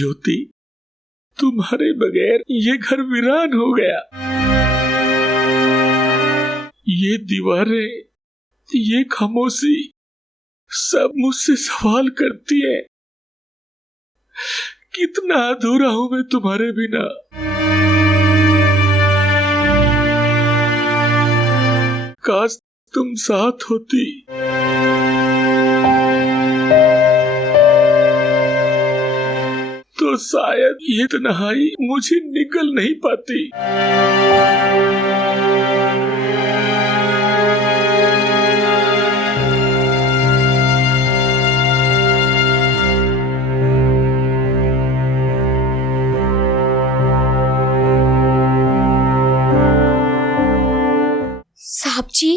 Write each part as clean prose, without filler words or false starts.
ज्योति, तुम्हारे बगैर ये घर वीरान हो गया। ये दीवारें, ये खामोशी सब मुझसे सवाल करती है, कितना अधूरा हूं मैं तुम्हारे बिना। काश तुम साथ होती। तो शायद ये तन्हाई मुझे निकल नहीं पाती। साहब जी,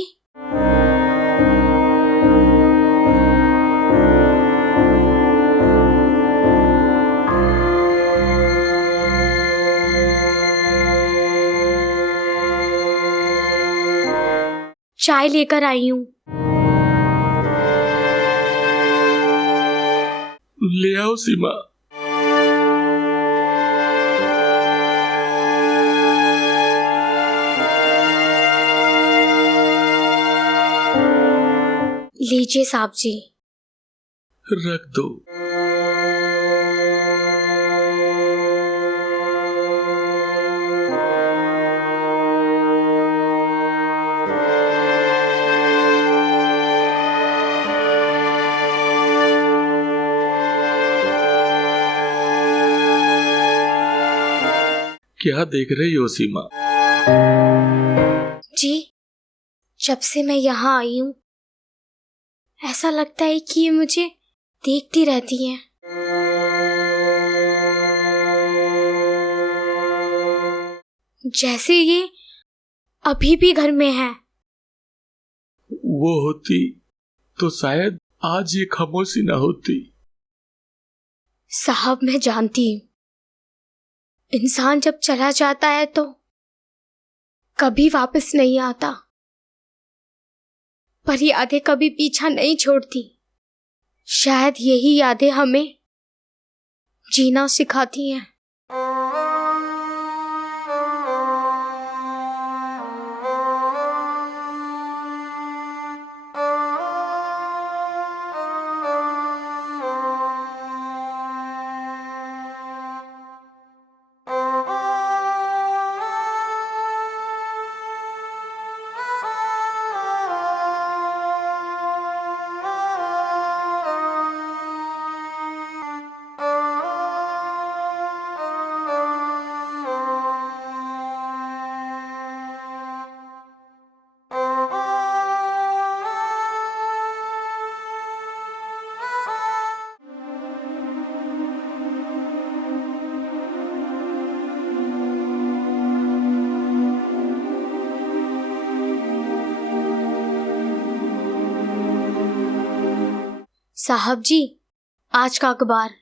चाय लेकर आई हूँ। ले आओ सीमा। लीजिए साहब जी। रख दो। क्या देख रही हो सीमा? जी, जब से मैं यहाँ आई हूँ ऐसा लगता है कि ये मुझे देखती रहती हैं। जैसे ये अभी भी घर में है। वो होती तो शायद आज ये खामोशी ना होती। साहब, मैं जानती हूँ इंसान जब चला जाता है तो कभी वापस नहीं आता, पर यादें कभी पीछा नहीं छोड़ती। शायद यही यादें हमें जीना सिखाती हैं। साहब जी, आज का अखबार।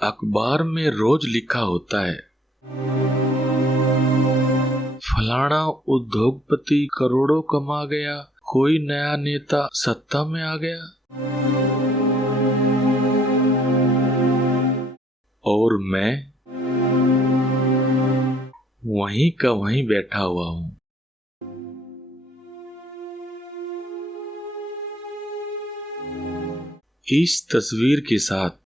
अखबार में रोज लिखा होता है, फलाना उद्योगपति करोड़ों कमा गया, कोई नया नेता सत्ता में आ गया, और मैं वहीं का वहीं बैठा हुआ हूँ। इस तस्वीर के साथ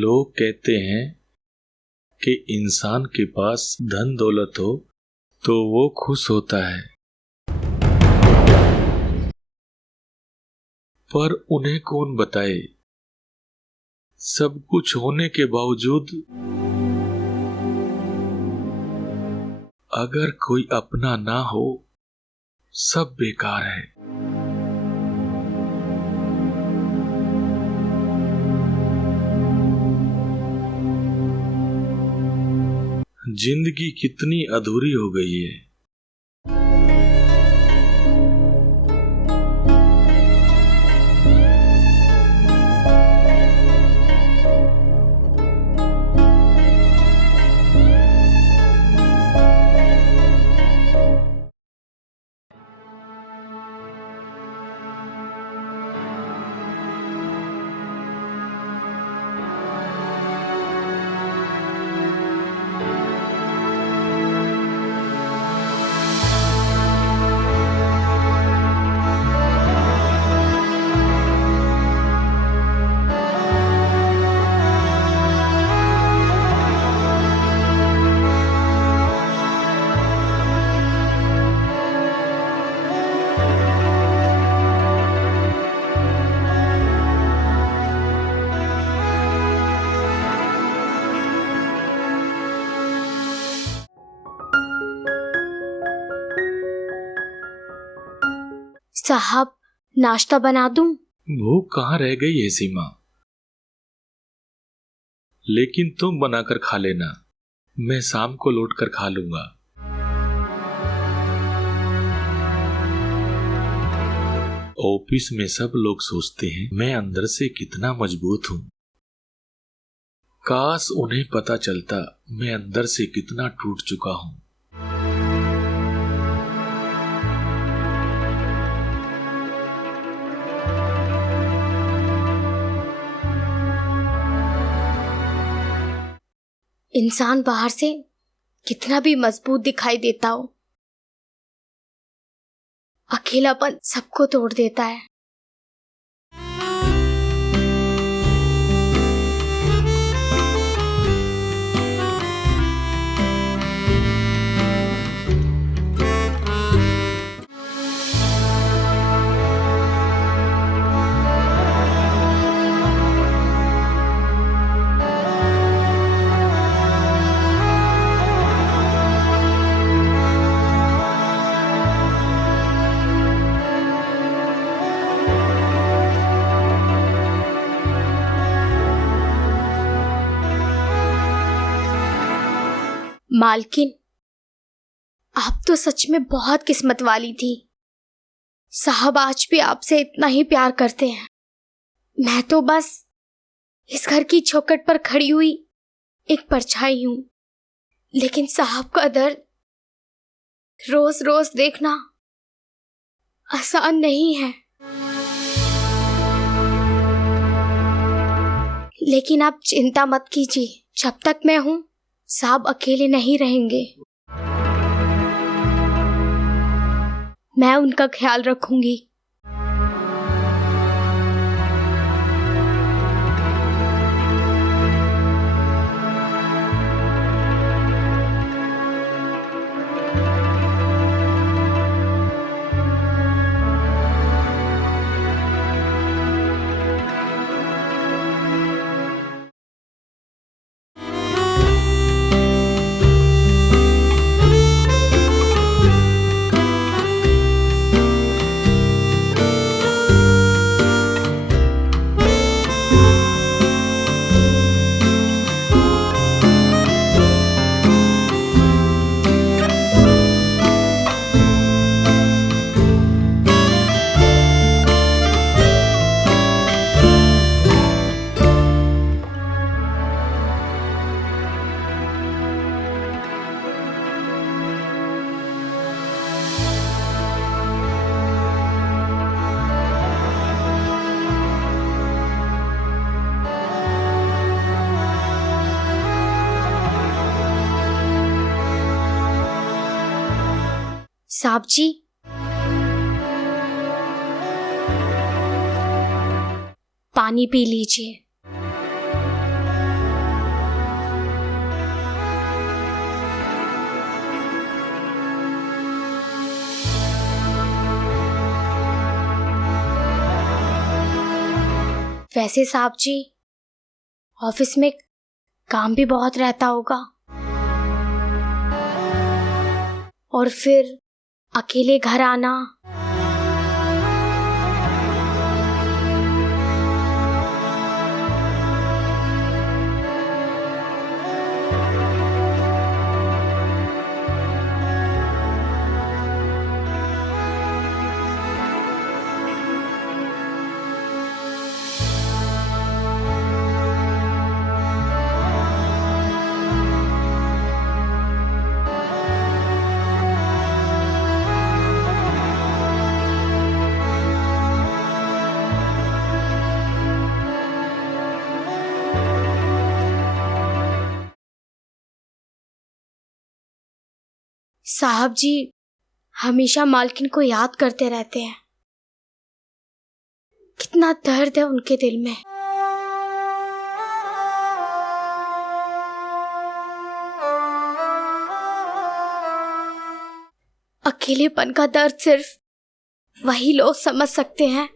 लोग कहते हैं कि इंसान के पास धन दौलत हो तो वो खुश होता है, पर उन्हें कौन बताए, सब कुछ होने के बावजूद अगर कोई अपना ना हो, सब बेकार है। जिंदगी कितनी अधूरी हो गई है। साहब, नाश्ता बना दूं? भूख कहाँ रह गई है सीमा, लेकिन तुम बनाकर खा लेना, मैं शाम को लौट कर खा लूंगा। ऑफिस में सब लोग सोचते हैं मैं अंदर से कितना मजबूत हूं। काश उन्हें पता चलता मैं अंदर से कितना टूट चुका हूं। इंसान बाहर से कितना भी मजबूत दिखाई देता हो, अकेलापन सबको तोड़ देता है। मालकिन, आप तो सच में बहुत किस्मत वाली थी। साहब आज भी आपसे इतना ही प्यार करते हैं। मैं तो बस इस घर की चौखट पर खड़ी हुई एक परछाई हूं, लेकिन साहब का दर्द रोज रोज देखना आसान नहीं है। लेकिन आप चिंता मत कीजिए, जब तक मैं हूं साहब अकेले नहीं रहेंगे। मैं उनका ख्याल रखूंगी। साहब जी, पानी पी लीजिए। वैसे साहब जी, ऑफिस में काम भी बहुत रहता होगा, और फिर अकेले घर आना। साहब जी हमेशा मालकिन को याद करते रहते हैं। कितना दर्द है उनके दिल में। अकेलेपन का दर्द सिर्फ वही लोग समझ सकते हैं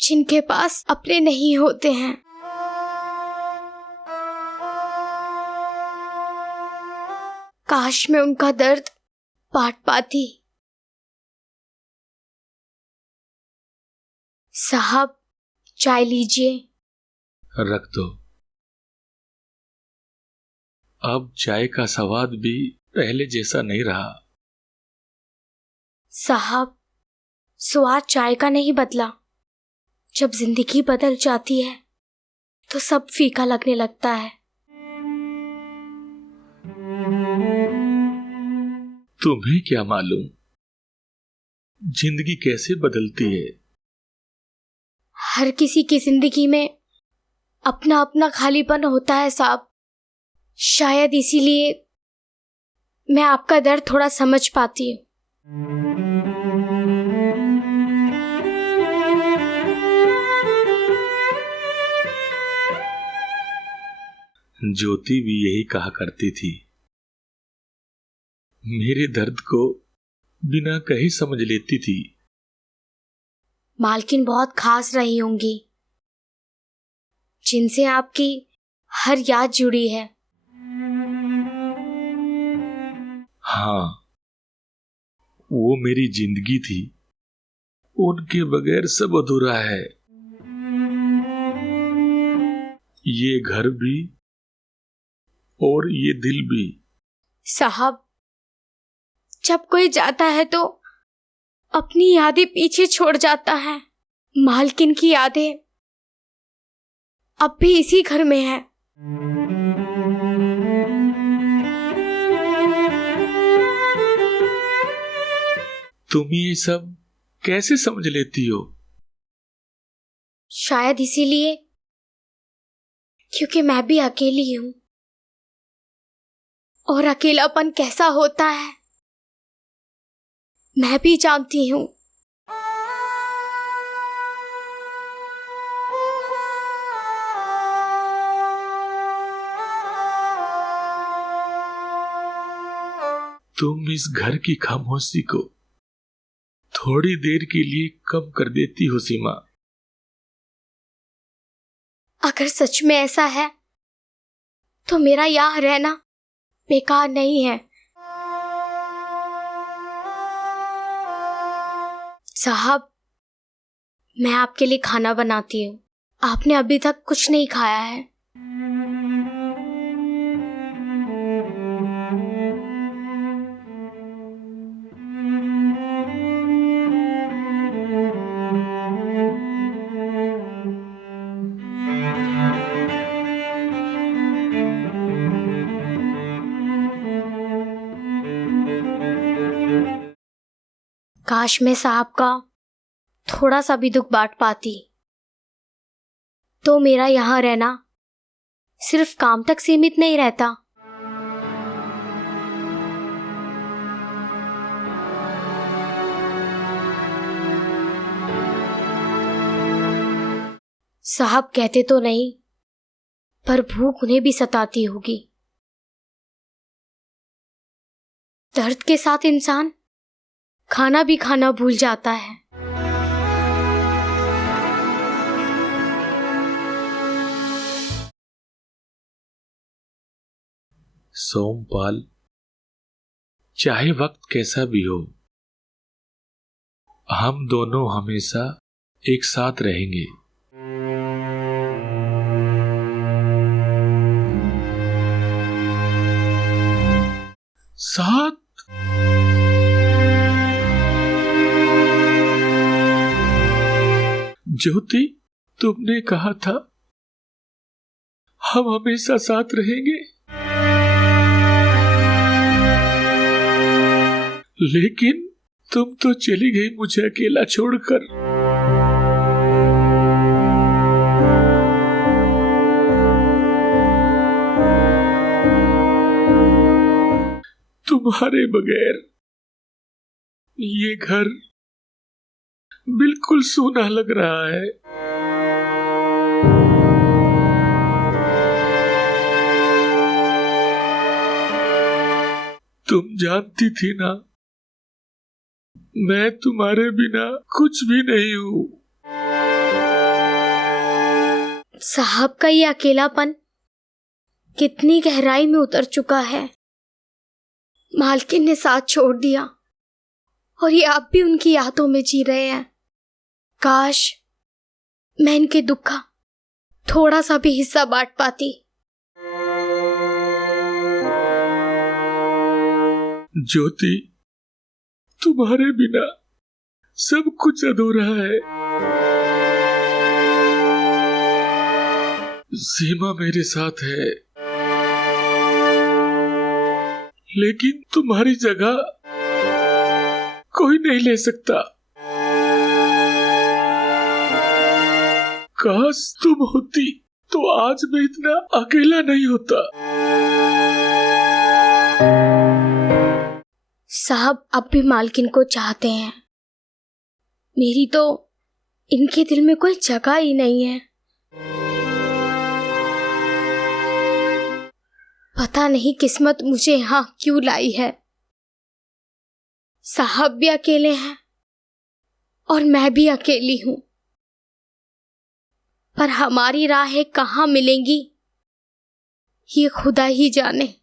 जिनके पास अपने नहीं होते हैं। काश मैं उनका दर्द बांट पाती। साहब चाय लीजिए। रख दो। अब चाय का स्वाद भी पहले जैसा नहीं रहा। साहब स्वाद चाय का नहीं बदला। जब जिंदगी बदल जाती है तो सब फीका लगने लगता है। तुम्हें क्या मालूम जिंदगी कैसे बदलती है। हर किसी की जिंदगी में अपना अपना खालीपन होता है साहब। शायद इसीलिए मैं आपका दर्द थोड़ा समझ पाती हूँ। ज्योति भी यही कहा करती थी। मेरे दर्द को बिना कहे समझ लेती थी। मालकिन बहुत खास रही होंगी, जिनसे आपकी हर याद जुड़ी है। हाँ, वो मेरी जिंदगी थी। उनके बगैर सब अधूरा है। ये घर भी और ये दिल भी। साहब जब कोई जाता है तो अपनी यादें पीछे छोड़ जाता है। मालकिन की यादें अब भी इसी घर में है। तुम ये सब कैसे समझ लेती हो? शायद इसीलिए क्योंकि मैं भी अकेली हूं, और अकेलापन कैसा होता है मैं भी जानती हूं। तुम इस घर की खामोशी को थोड़ी देर के लिए कम कर देती हो सीमा। अगर सच में ऐसा है तो मेरा यहाँ रहना बेकार नहीं है। साहब मैं आपके लिए खाना बनाती हूँ। आपने अभी तक कुछ नहीं खाया है। काश मैं साहब का थोड़ा सा भी दुख बांट पाती, तो मेरा यहाँ रहना सिर्फ काम तक सीमित नहीं रहता। साहब कहते तो नहीं, पर भूख उन्हें भी सताती होगी। दर्द के साथ इंसान खाना भी खाना भूल जाता है। सोमपाल, चाहे वक्त कैसा भी हो, हम दोनों हमेशा एक साथ रहेंगे। साथ? ज्योति, तुमने कहा था हम हमेशा साथ रहेंगे, लेकिन तुम तो चली गई मुझे अकेला छोड़कर। तुम्हारे बगैर ये घर बिल्कुल सूना लग रहा है। तुम जानती थी ना, मैं तुम्हारे बिना कुछ भी नहीं हूं। साहब का ये अकेलापन कितनी गहराई में उतर चुका है। मालकिन ने साथ छोड़ दिया और ये आप भी उनकी यादों में जी रहे हैं। काश मैं इनके दुख का थोड़ा सा भी हिस्सा बांट पाती। ज्योति, तुम्हारे बिना सब कुछ अधूरा है। सीमा मेरे साथ है, लेकिन तुम्हारी जगह कोई नहीं ले सकता। काश तुम होती तो आज मैं इतना अकेला नहीं होता। साहब अब भी मालकिन को चाहते हैं। मेरी तो इनके दिल में कोई जगह ही नहीं है। पता नहीं किस्मत मुझे यहाँ क्यों लाई है। साहब भी अकेले हैं और मैं भी अकेली हूं, पर हमारी राहें कहाँ मिलेंगी ये खुदा ही जाने।